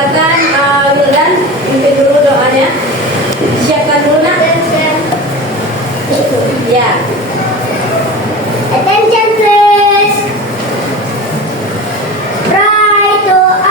silakan Wildan pimpin dulu doanya. Siapkan dulu nak. Ya. Attention please. Pray to Allah.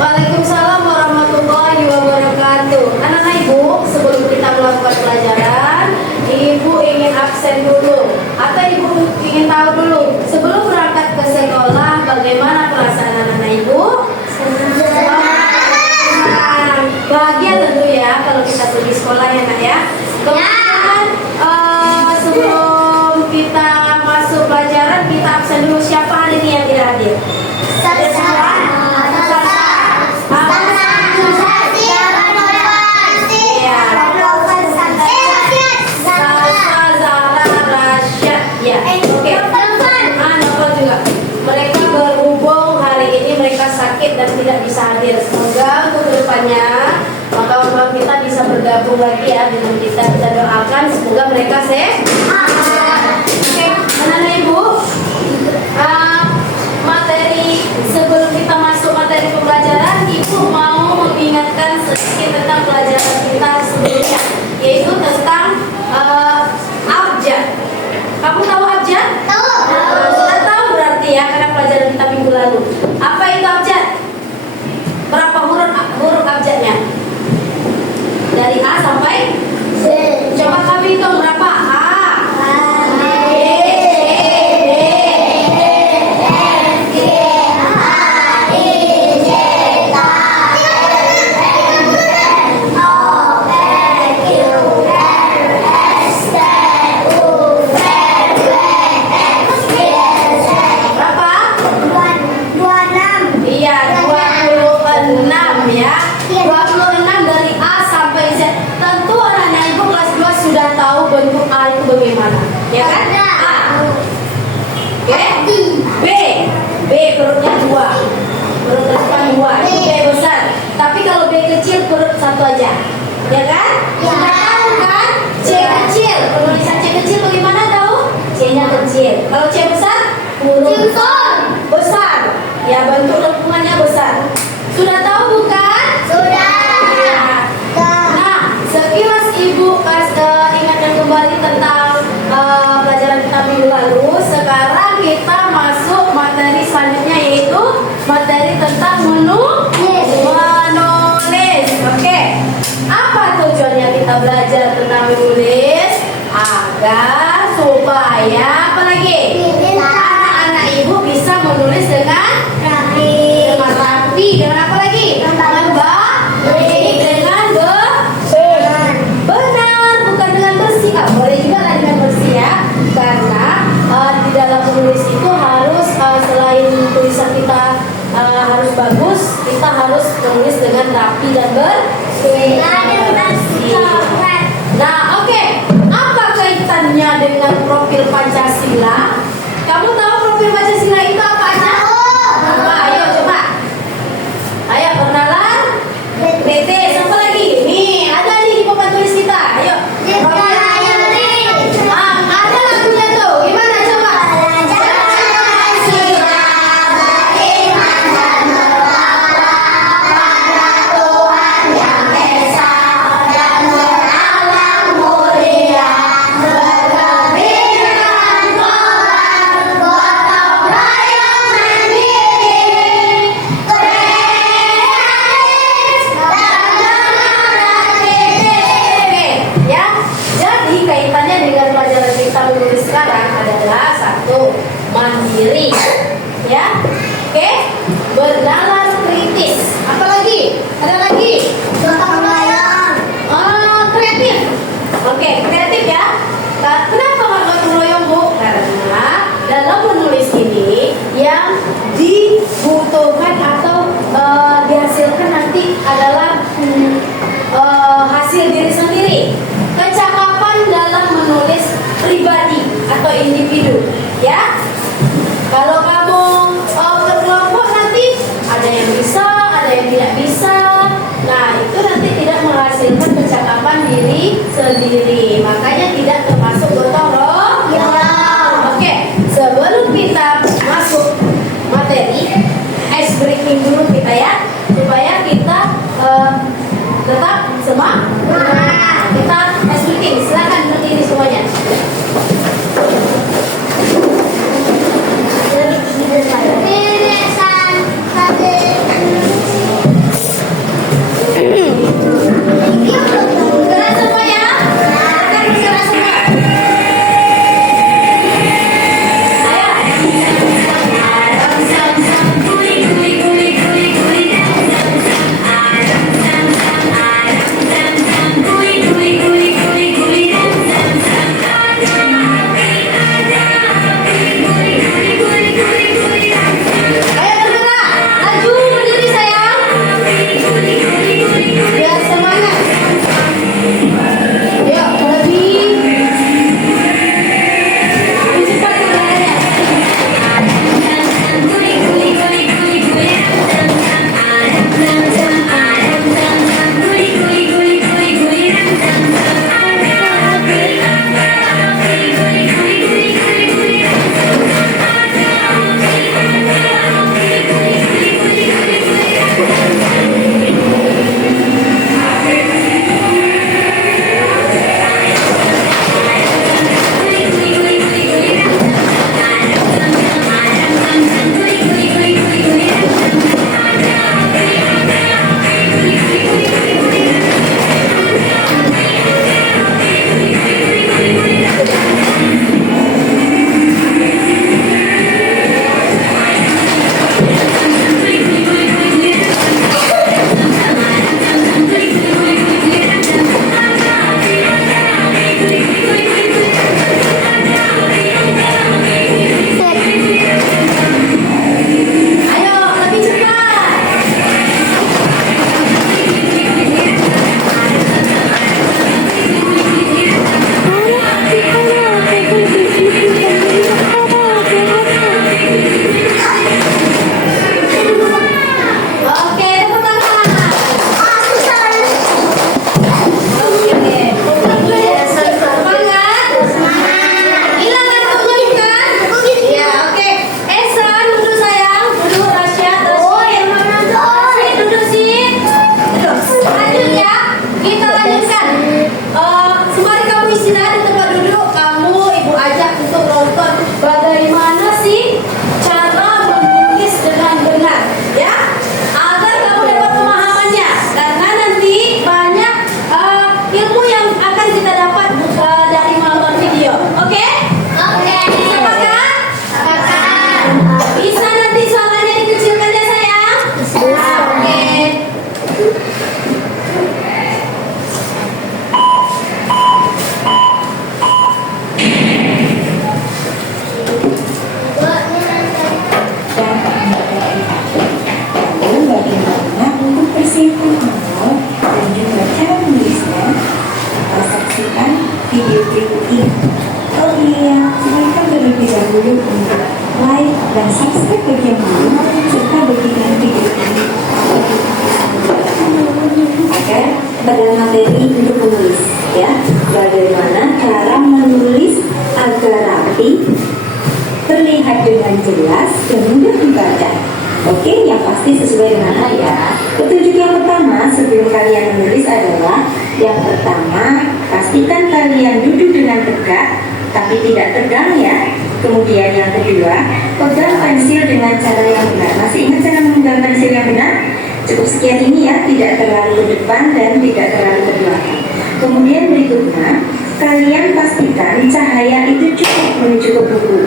Waalaikumsalam warahmatullahi wabarakatuh. Anak-anak ibu, sebelum kita melakukan pelajaran, ibu ingin absen dulu atau ibu ingin tahu dulu sebelum berangkat ke sekolah bagaimana perasaan anak-anak ibu? Bahagia tentu ya kalau kita pergi sekolah ya nak ya. Kemudian sebelum kita masuk pelajaran kita absen dulu. Siapa hari ini yang tidak hadir? Mereka berhubung hari ini mereka sakit dan tidak bisa hadir. Semoga untuk kedepannya kawan-kawan kita bisa bergabung lagi ya dengan kita. Kita doakan semoga mereka sehat. Oke, anak-anak ibu, materi sebelum kita masuk materi pembelajaran, ibu mau mengingatkan sedikit tentang pelajaran kita sebelumnya, yaitu tentang abjad. Kamu tahu abjad? Tahu. Sudah tahu berarti ya karena pelajaran kita minggu lalu. Apa itu abjad? Berapa huruf abjadnya? Dari A sampai Z. Coba kami hitung berapa? A, B, C, D, berapa? 26. Iya, 26 ya. 26 dari A sampai Z. Tentu anak-anak ibu kelas 2 sudah tahu bentuk A itu bagaimana. Ya kan? A. Oke. B. B perutnya 2. Perut depan 2. Itu B besar. Tapi kalau B kecil perut 1 aja. Ya kan? Ya. Sudah tahu kan? C kecil. Penulisan C kecil bagaimana tahu? C-nya kecil. Kalau C besar? Huruf besar. Ya, bentuk lengkungannya besar. Sudah tahu bukan? Sudah. Nah, sekilas ibu ingatkan kembali tentang pelajaran kita minggu lalu. Sekarang kita masuk materi selanjutnya, yaitu materi tentang menulis. Oke. Apa tujuannya kita belajar tentang menulis? Agar supaya apa lagi? Anak-anak ibu bisa menulis dengan Rapi. dengan apa lagi? Dengan baik, dengan benar, bukan dengan bersih. Boleh juga lah dengan bersih ya, karena di dalam menulis itu harus selain tulisan kita harus bagus, kita harus menulis dengan rapi dan bersih. Nah, oke. Apa kaitannya dengan profil Pancasila. Kamu tahu profil Pancasila itu apa aja? Apa? Ayo coba. Ayo perkenalan. PT. Siapa lagi? Nih, ada nih di papan tulis kita. Ayo. Profil. Ada lagunya tuh. Gimana coba? Ya, jadi kaitannya dengan pelajaran kita menulis sekarang adalah satu, mandiri, ya, oke, bernalar kritis, apa lagi? Ada lagi? Kreatif, oke, kreatif ya. Nah, kenapa gotong royong Bu? Karena dalam menulis ini yang dibutuhkan atau dihasilkan nanti adalah hasil diri sendiri. Kecakapan dalam menulis pribadi atau individu, ya. Kalau kamu berkelompok nanti ada yang bisa, ada yang tidak bisa. Nah, itu nanti tidak menghasilkan kecakapan diri sendiri. Makanya tidak termasuk gotong royong. Oke, sebelum kita masuk materi, ice breaking dulu kita ya, supaya kita tetap semangat. Kita ice breaking, silakan berdiri semuanya. Gerak semua ya. Gerak semua. terlebih dahulu untuk like dan subscribe bagi yang belum, serta bagikan video ini agar pada materi untuk menulis, ya, bagaimana cara menulis agar rapi, terlihat dengan jelas dan mudah dibaca. Oke, yang pasti sesuai dengan ayat. Petunjuk yang pertama sebelum kalian menulis adalah yang pertama, pastikan kalian duduk dengan tegak tapi tidak tegang, ya. Kemudian yang kedua, pegang pensil dengan cara yang benar. Masih ingat cara memegang pensil yang benar? Cukup sekian ini, ya, tidak terlalu ke depan dan tidak terlalu ke belakang. Kemudian berikutnya, kalian pastikan cahaya itu cukup menuju ke buku.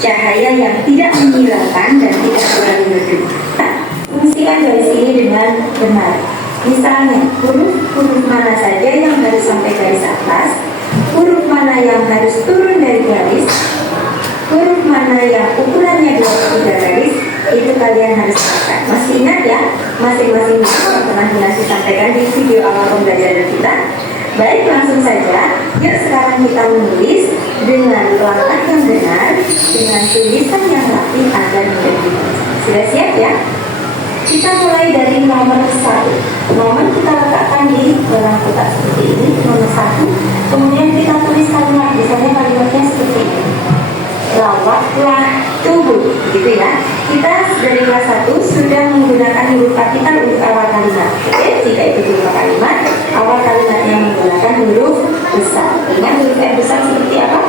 Cahaya yang tidak menghilangkan dan tidak terlalu redup. Fungsikan garis ini dengan benar. Misalnya, huruf mana saja yang harus sampai garis atas, huruf mana yang harus turun dari garis, huruf mana yang ukurannya 23 garis, itu kalian harus pakai. Masih ingat, ya, masing-masing teman-teman sudah disampaikan di video awal pembelajaran kita. Baik, langsung saja. Yuk sekarang kita menulis dengan langkah yang benar, dengan tulisan yang rapi agar mudah dibaca. Sudah siap, ya? Kita mulai dari nomor 1. Nomor kita letakkan di dalam kotak seperti ini, nomor 1. Kemudian kita tulis kalimat, misalnya kalimatnya seperti ini. Rawatlah tubuh, gitu, ya. Kita dari kelas 1 sudah menggunakan huruf kapital untuk awal kalimat. Oke, jika itu berupa kalimat, awal kalimatnya menggunakan huruf besar. Ingat huruf yang besar seperti apa?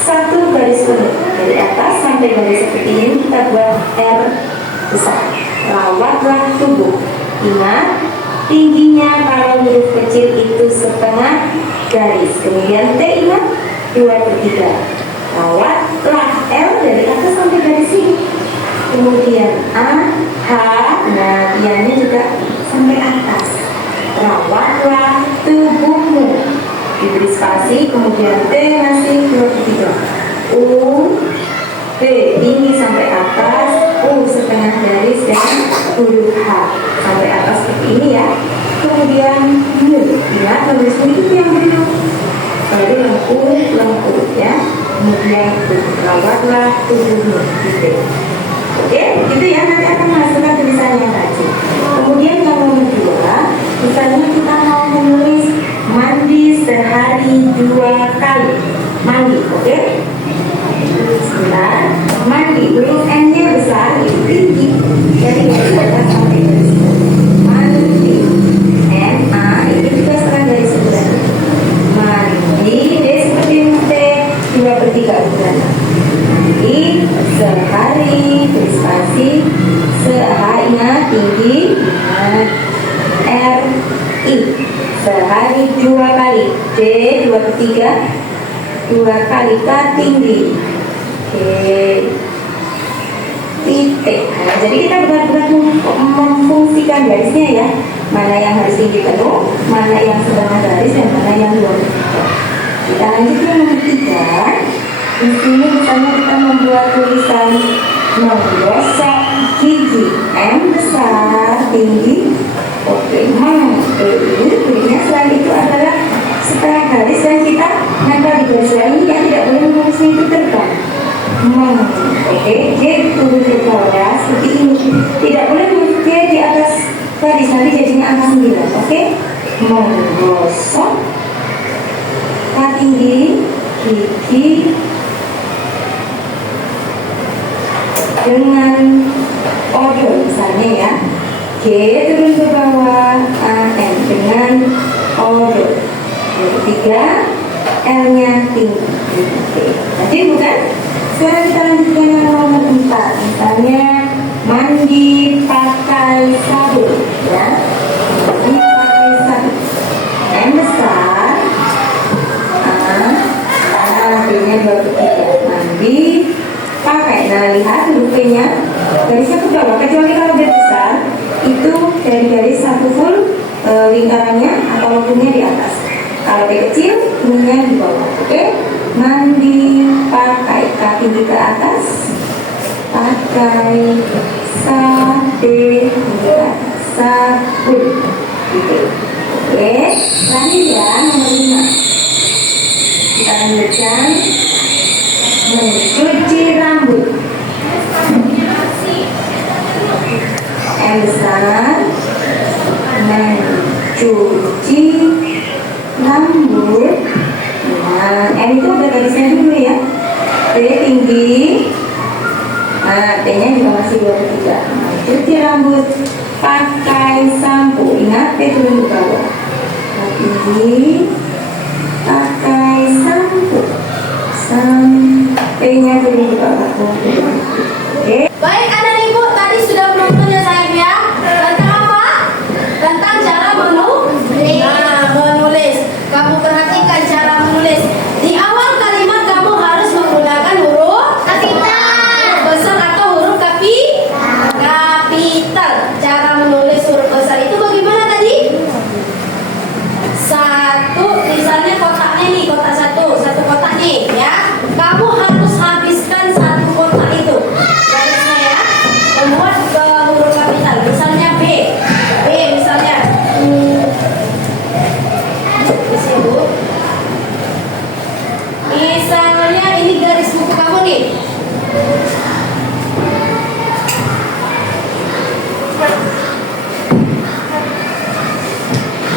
Satu garis penuh dari atas sampai garis seperti ini, kita buat R besar. Rawatlah tubuh. Ingat, tingginya kalau huruf kecil itu setengah garis. Kemudian T, ingat, 2/3. Rawatlah, L dari atas sampai garis ini. Kemudian A, H, nah ianya juga sampai atas. Rawatlah tubuhmu, diberi spasi. Kemudian T masih 2/3. U, B tinggi sampai atas, U setengah garis, dan huruf H sampai atas seperti ini, ya. Kemudian U, ingat menulis itu yang benar, baru lengkung, ya. Kemudian rawatlah tubuhmu, gitu. Oke, gitu, ya, nanti akan menghasilkan tulisan yang tadi. Kemudian yang nomor 2, misalnya kita mau menulis mandi sehari 2 kali. Mandi, oke? Sebentar, mandi, huruf N-nya besar, itu tinggi. Jadi garis atas sampai garis mandi. M-A, ini juga setengah garis sebenarnya. Mandi, D seperti T, 2/3 ukuran. Mandi sehari, spasi, seharinya tinggi, R, I, sehari 2 kali, D 2/3, 2 kali K tinggi, Oke, titik. Nah, jadi kita benar-benar memfungsikan garisnya, ya. Mana yang harus tinggi penuh, mana yang setengah garis, dan mana yang 2/3. Kita lanjut ke nomor 3. Di sini misalnya kita membuat tulisan menggosok gigi, M besar, tinggi, oke, ini tulisnya selain itu adalah setengah garis, dan kita nempel di garis lain yang tidak boleh menulisnya itu terbang. Oke, G turun ke bawah seperti ini, tidak boleh menulis G di atas garis, nanti jadinya angka 9. Oke, menggosok, K tinggi, gigi dengan odol, misalnya, ya. G turun ke bawah, AM dengan odol. Yang ketiga, L-nya tinggi. Oke, tadi bukan? Sekarang kita lanjutkan yang nomor 4. Misalnya mandi pakai sabun, ya. Mandi pakai sabun, M besar, D-nya 2/3. Mandi pakai, nah lihat huruf P-nya garisnya ke bawah, kecuali kalau dia besar itu dari garis 1 full lingkarannya atau lengkungnya di atas. Kalau dia kecil, ininya di bawah. Oke, mandi pakai, kaki ke atas, pakai tinggi ke atas, sabun, gitu. Oke, lanjut, ya, nomor 5. Kita lanjutkan. mencuci rambut. M besar, mencuci rambut. Nah, N itu ada garisnya dulu ya. T tinggi. Nah, T-nya juga masih 23. Mencuci rambut pakai sampo. Ingat, T turun ke bawah. Tinggi, pakai sampo. T-nya turun ke bawah. Oke. Baik anak ibu, tadi sudah menonton ya sayang ya. Tentang apa? Tentang cara menulis. Nah, menulis. Kamu perhatikan cara menulis. Di awal kalimat kamu harus menggunakan huruf kapital besar atau huruf kapital. Cara menulis huruf besar itu bagaimana tadi? Satu, misalnya kotaknya nih, kotak satu kotak nih ya. Kamu harus habiskan satu kotak itu. Garisnya ya. Membuat ke huruf kapital. Misalnya B misalnya. Di sini. Misalnya ini garis buku kamu nih.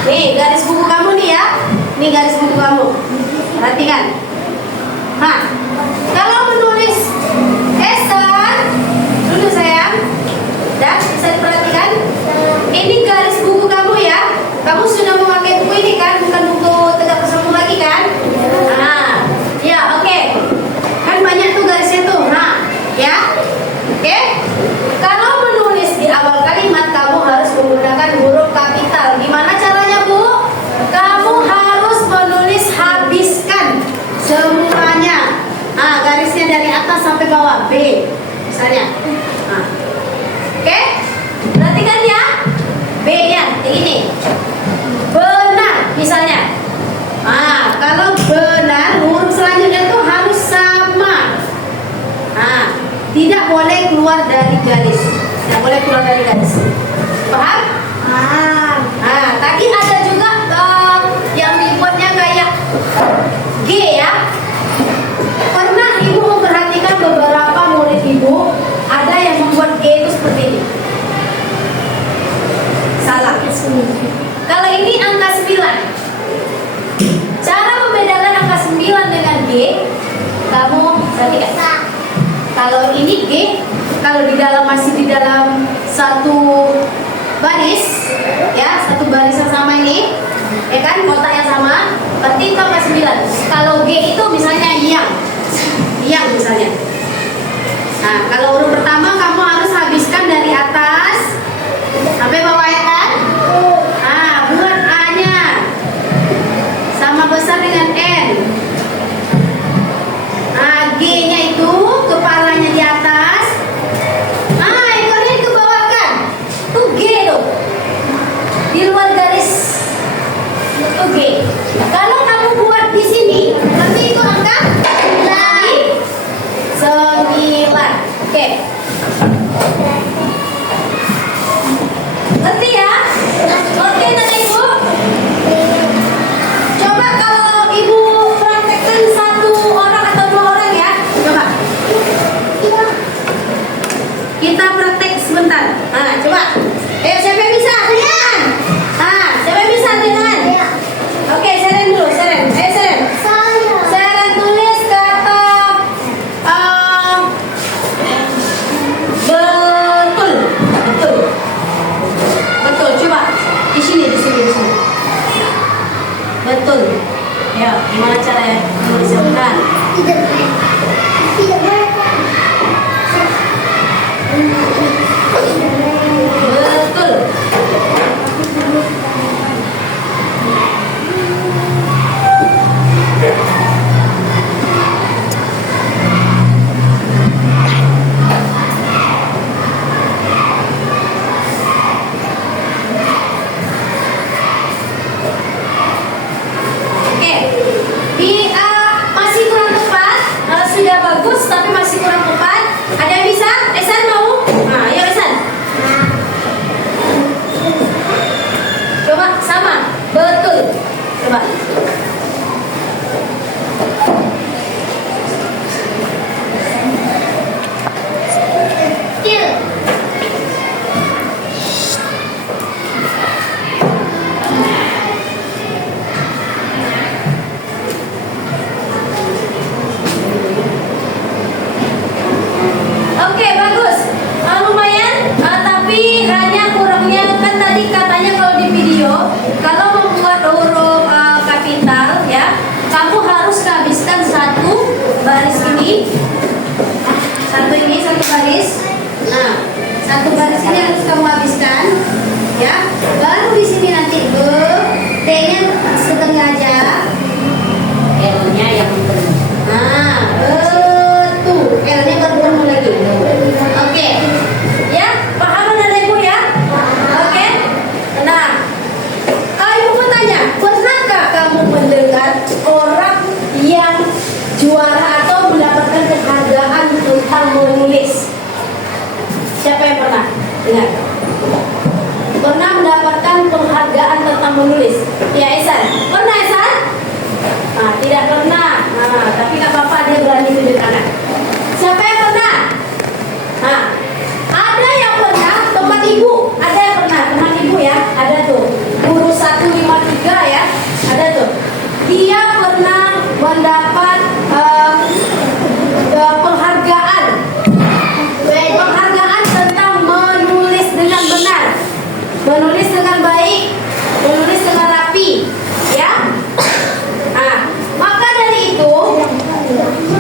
Nih garis buku kamu nih ya. Nih garis buku kamu. Perhatikan. Nah, kalau menulis Esan, dulu sayang. Dan bisa diperhatikan. Ini garis buku kamu ya. Kamu sudah memakai buku ini kan, bukan buku tegak bersambung lagi kan? Nah, ya oke. Kan banyak tuh garisnya tuh. Nah, ya. Oke. Kalau menulis di awal kalimat kamu harus menggunakan huruf kapital. Gimana caranya, Bu? Kamu harus menulis habiskan semuanya. Nah, garisnya dari atas sampai bawah B misalnya. Nah. Oke? Perhatikan ya. B-nya ini. Benar misalnya. Nah, kalau benar huruf selanjutnya itu harus sama. Nah, tidak boleh keluar dari garis. Tidak boleh keluar dari garis. Paham? Nah, tadi ada juga yang dibuatnya kayak G ya. Pernah ibu memperhatikan beberapa murid ibu ada yang membuat G itu seperti ini. Salah. Kalau ini angka 9. Cara membedakan angka 9 dengan G, kamu perhatikan. Kalau ini G, kalau di dalam masih di dalam satu baris, ya satu baris yang sama ini, ya kan kotak yang sama, berarti itu angka 9. Kalau G itu misalnya yang misalnya. Nah, kalau huruf pertama kamu harus habiskan dari atas sampai bawah ya kan? Nah, buat A-nya sama besar dengan N. Nah, G-nya itu kepalanya di atas. Nah, ekornya ke bawah kan? Itu G tuh. Di luar garis. Itu G. Kalau kamu buat di sini, berarti itu angka 9. Oke. menulis? Ya, Esan. Pernah, Esan? Nah, tidak pernah. Nah, tapi nggak apa-apa, dia berani tunjuk anak. Siapa yang pernah? Nah, ada yang pernah, tempat ibu. Ada yang pernah, teman ibu ya. Ada tuh. Guru 153 ya. Ada tuh. Dia pernah mendapat penghargaan. Penghargaan tentang menulis dengan benar. Menulis dengan baik. Menulis dengan rapi. Ya. Nah, maka dari itu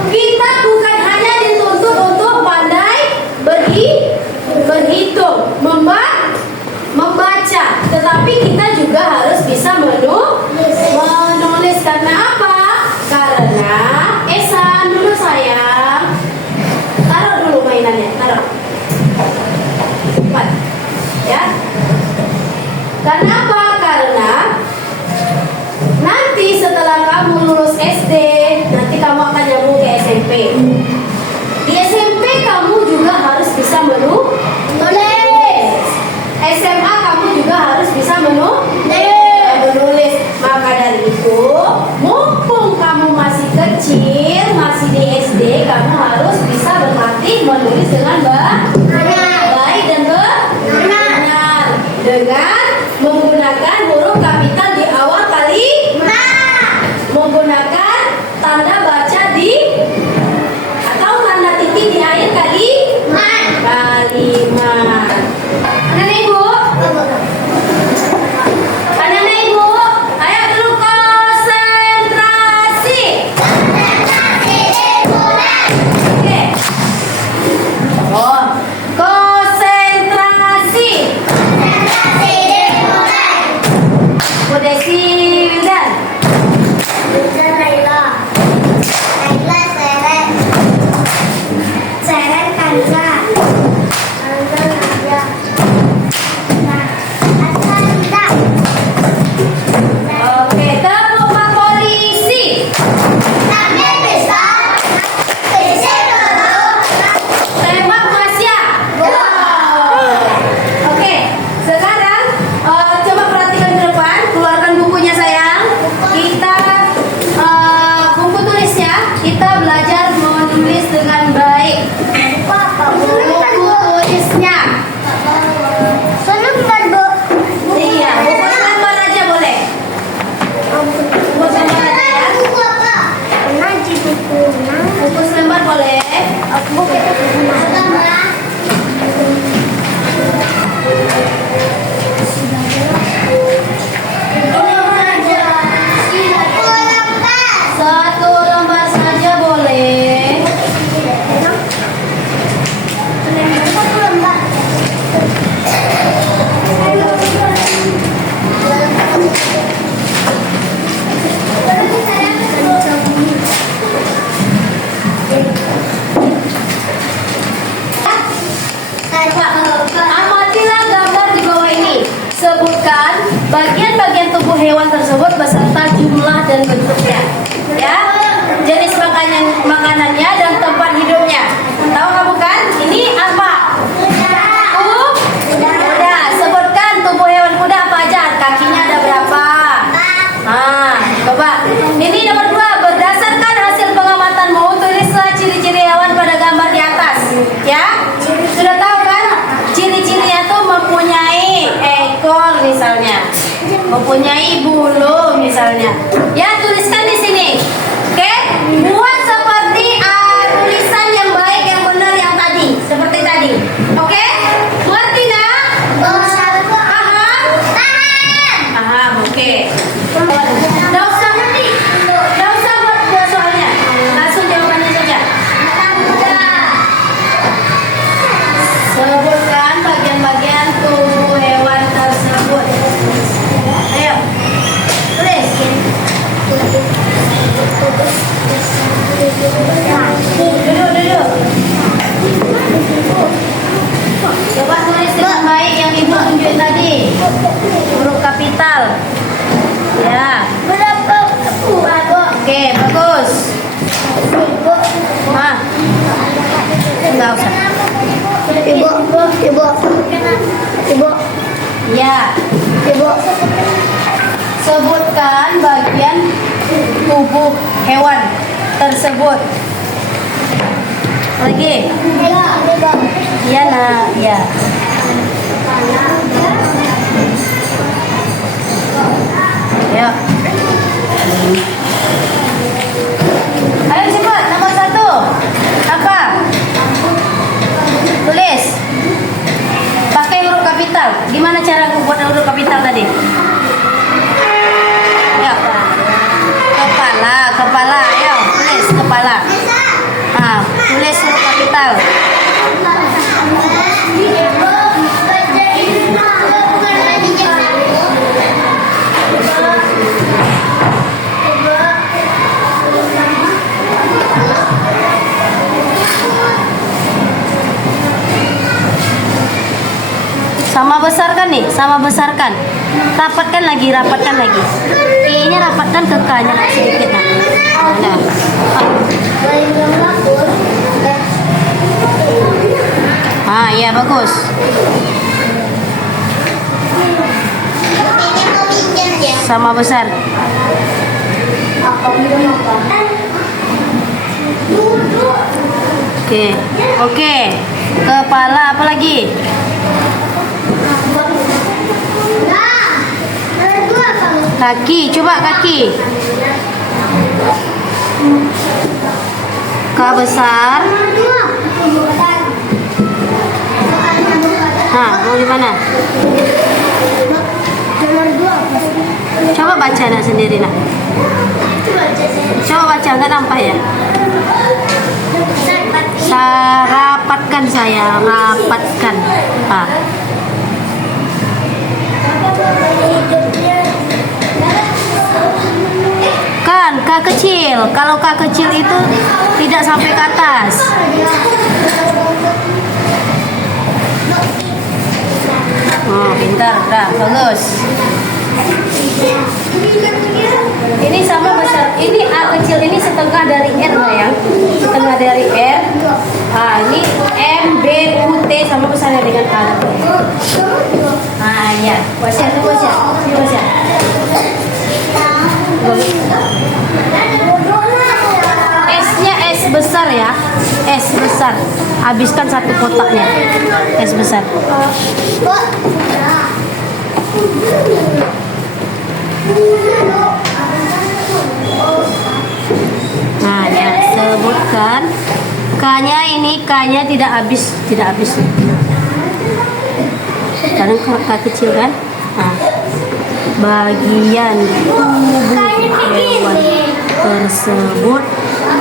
kita bukan hanya dituntut untuk pandai berhitung, membaca, tetapi kita juga harus bisa menulis. Karena apa? Karena Esan dulu sayang, taruh dulu mainannya, taruh. Cepat, ya. Karena apa? Karena nanti setelah kamu lulus SD, nanti kamu akan nyambung ke SMP. Di SMP kamu juga harus bisa menulis. SMA kamu juga harus bisa menulis. Maka dari itu, mumpung kamu masih kecil, masih di SD, kamu harus bisa berlatih menulis dengan baik dan benar. Dengan menggunakan huruf kapital di awal kalimat, menggunakan tanda baca atau tanda titik di akhir kalimat. Anak ibu, ayo dulu konsentrasi. Oke. Oh, konsentrasi. Bu Desi dan oke, tepuk Pak Polisi. Tembak Masya. Oke, sekarang coba perhatikan ke depan, keluarkan bukunya sayang. Kita buku tulisnya, kita belajar menulis dengan baik. Buku tulisnya. Iya, buku lembar aja boleh. Buku lembar aja ya. Buku lembar boleh. Satu lembar saja boleh. Amatilah gambar di bawah ini. Sebutkan bagian-bagian tubuh hewan tersebut beserta jumlah dan bentuknya. Ya, jenis makanannya dan tempat hidupnya. Tahu kamu kan? Ini apa? Kuda. Sebutkan tubuh hewan kuda apa aja? Kakinya ada berapa? Nah, coba. Ini nomor 2. Berdasarkan hasil pengamatanmu, tulislah ciri-ciri hewan pada gambar di atas. Ya, sudah tahu kan? Ciri-cirinya tuh mempunyai ekor misalnya, mempunyai bulu misalnya. Ya, tuliskan di sini. Oke, buat seperti tulisan yang baik, yang benar, yang tadi, seperti tadi. Oke, mengerti nak? Paham, oke. Nggak usah ngerti, nggak usah buat dua soalnya, langsung jawabannya saja. Sebutkan bagian-bagian tubuh hewan tersebut. Ayo, tulis. Duduk. Coba tulis dengan baik yang ibu tunjukin tadi. Huruf kapital. Ya. Oke, bagus. Enggak usah. Ibu. Ya. Ibu. Sebutkan bagian tubuh hewan tersebut. Lagi. Ya, nah, ya. Ya. Ayo cepat, nomor 1. Apa? Tulis. Pakai huruf kapital. Gimana cara membuat huruf kapital tadi? Ya. Kepala. Ayo, tulis kepala. Ah, tulis huruf kapital. Sama besarkan nih, sama besarkan. Rapatkan lagi. I-nya rapatkan ke K-nya sedikit nah. Nah. Ah, iya bagus. Sama besar. Oke. Kepala apa lagi? Kaki, coba kaki. K besar. Nah, mau di mana? Coba baca nak sendiri nak. Coba baca, nggak nampak ya? Rapatkan saya, rapatkan. Ah. Kan K kecil. Kalau K kecil itu tidak sampai ke atas. Oh, pintar, dah, bagus. Ini sama besar. Ini A kecil ini setengah dari R ya. Setengah dari R. Ah, ini M, B, U, T sama besarnya dengan A. Ah, ya. Baca. S-nya S besar ya. S besar. Habiskan satu kotaknya. S besar. Nah, ya, sebutkan K-nya ini, K-nya tidak habis. Kadang K kecil kan? Nah, bagian tubuh hewan tersebut,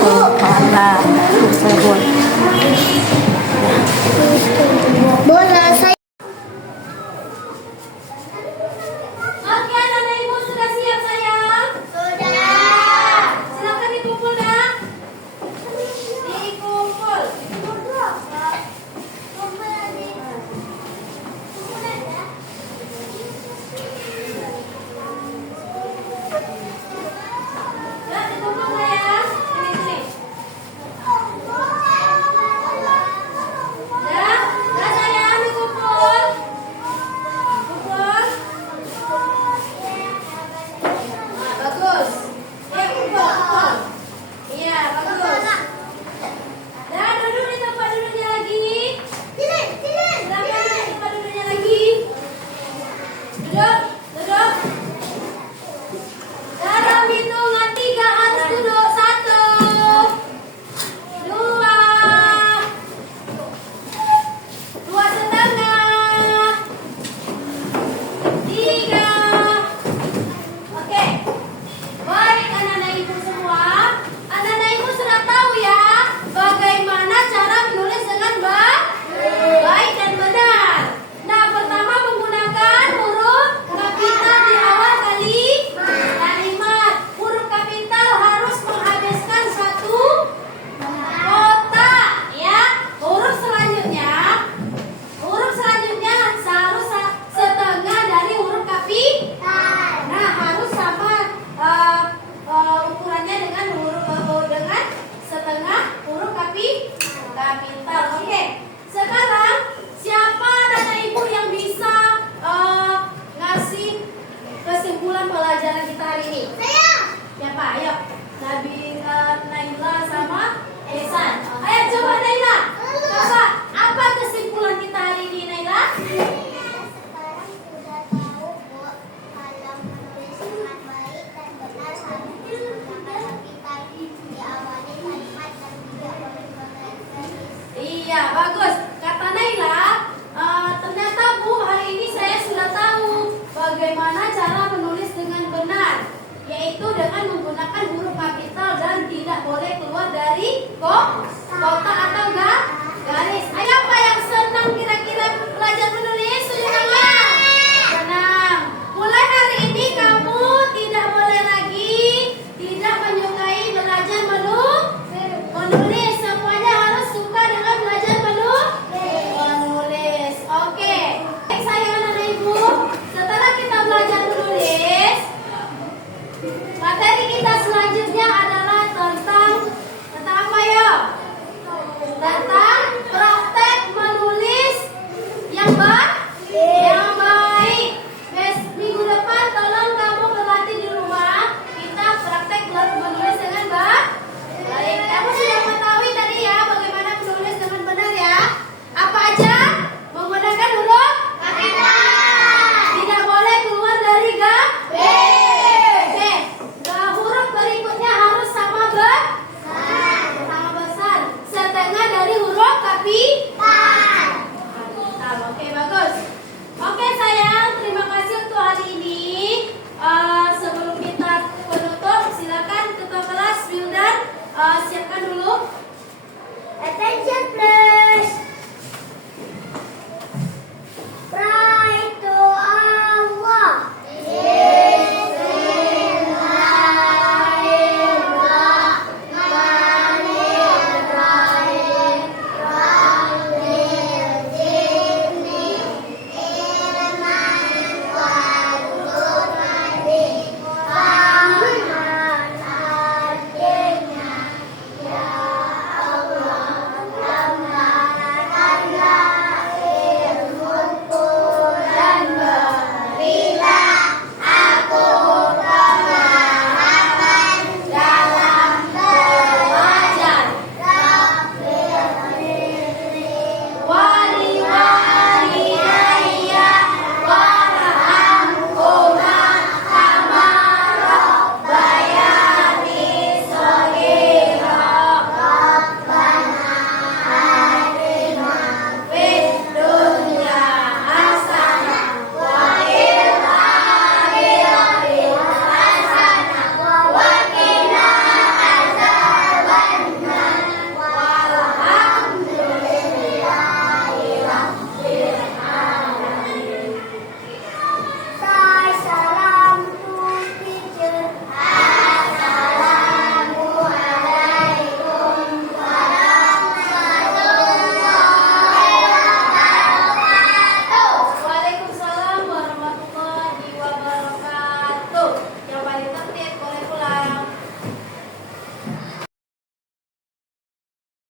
kepala tersebut. Oke, anak ibu sudah siap sayang? Sudah. Silakan dikumpul nak. Dikumpul. Ya, dikumpul sayang. Sini. Ya, sayang dikumpul. Kumpul. Nah, bagus. Ya, kumpul. Iya, bagus. Dan duduk di tempat duduknya lagi. Silakan duduk di tempat duduknya lagi. Duduk. Dalam hitungan 3 harus duduk. 1, 2, 2,5, 3. Oke. Baik anak-anak ibu semua. Anak-anak ibu sudah tahu ya bagaimana cara menulis dengan baik dan benar. Nah, pertama menggunakan huruf kapital di awal kalimat. Huruf kapital harus menghabiskan satu kotak ya. Huruf selanjutnya harus setengah dari huruf kapital. Nah, harus sama ukurannya dengan dengan setengah huruf kapital. Oke. Sekarang siapa anak ibu yang bisa ngasih kesimpulan pelajaran Ya, bagus. Kata Naila, ternyata Bu, hari ini saya sudah tahu bagaimana cara menulis dengan benar, yaitu dengan menggunakan huruf kapital dan tidak boleh keluar dari kotak